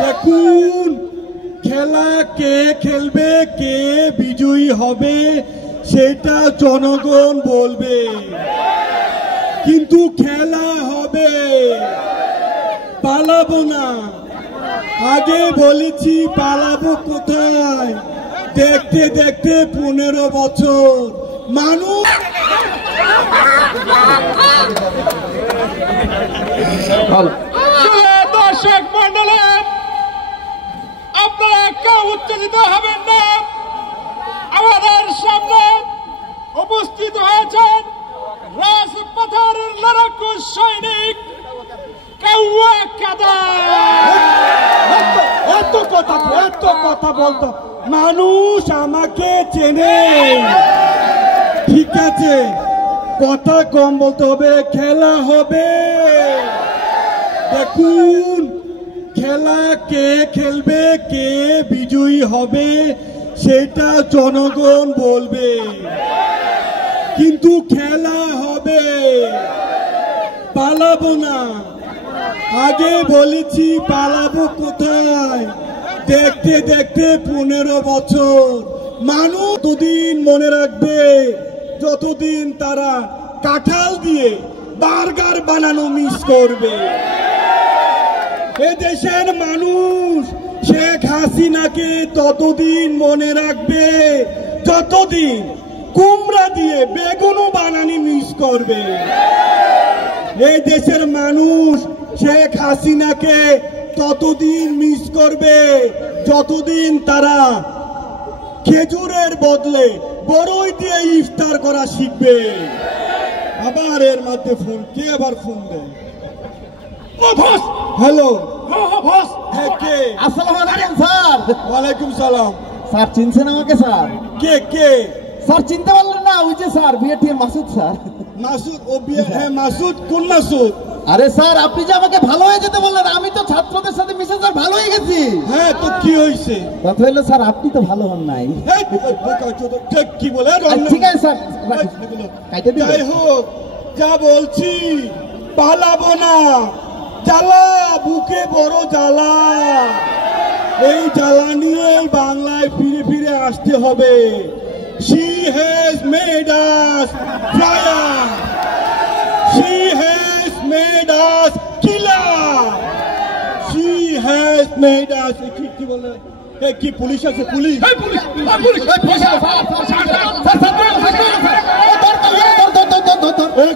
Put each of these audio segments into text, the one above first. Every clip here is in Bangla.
দেখুন, খেলা কে খেলবে, কে বিজয়ী হবে সেটা জনগণ বলবে, কিন্তু খেলা হবে, পালাবো না। আগে বলেছি পালাবো কোথায়, দেখতে দেখতে 15 বছর মানুষ। দর্শক মন্ডলী, আপনারা কেউ উত্তেজিত হবেন না। আমাদের সামনে উপস্থিত হয়েছেন রাজপথের লড়াকু সৈনিক কাউয়া কাদের। এত কথা বলতো মানুষ আমাকে চেনে, ঠিক আছে, কথা কম বলতে হবে, খেলা হবে। দেখুন, খেলা কে খেলবে, কে বিজয়ী হবে সেটা জনগণ বলবে, কিন্তু খেলা হবে, পালাবো না। আগে বলেছি পালাবো কোথায়, দেখতে দেখতে 15 বছর মানুষ। ততদিন মনে রাখবে যতদিন তারা কাঁঠাল দিয়ে বার্গার বানানো মিস করবে। এদেশের মানুষ শেখ হাসিনাকে ততদিন মনে রাখবে যতদিন কুমড়া দিয়ে বেগুনও বানানি মিস করবে। এই দেশের মানুষ শেখ হাসিনাকে ততদিন মিস করবে যতদিন তারা খেজুরের বদলে বড়ই দিয়ে ইফতার করা শিখবে। আবার এর মধ্যে ফোন, কে আবার ফোন দেয়? হ্যালো, কে? আসসালামু আলাইকুম স্যার। ওয়ালাইকুম সালাম। স্যার চিনছেন আমাকে? স্যার কে? স্যার চিনতে পারলেন না? ওই যে স্যার বিএটিএম মাসুদ স্যার। মাসুদ? ও হ্যাঁ, মাসুদ। কোন মাসুদ? আরে স্যার, আপনি যে আমাকে ভালো হয়ে যেতে বললেন, আমি তো ছাত্রদের সাথে মিশে স্যার ভালো হয়ে গেছি। হ্যাঁ, তো কি হয়েছে? কথা হলো স্যার, আপনি তো ভালো হন নাই। কি বলে? ঠিক আছে স্যার, যাই হোক, যা বলছি, পালাবো না। জ্বালা, বুকে বড় জ্বালা। এই জ্বালা নিয়ে বাংলায় ফিরে ফিরে আসতে হবে। She has made us fire. She has made us killer. She has made us কি বলে? কি পুলিশ আছে? পুলিশ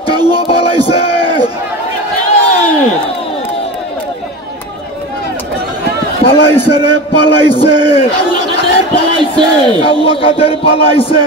কাউয়া পালাইছে। পালাইছে রে, পালাইছে। কাউয়া কাদের পালাইছে।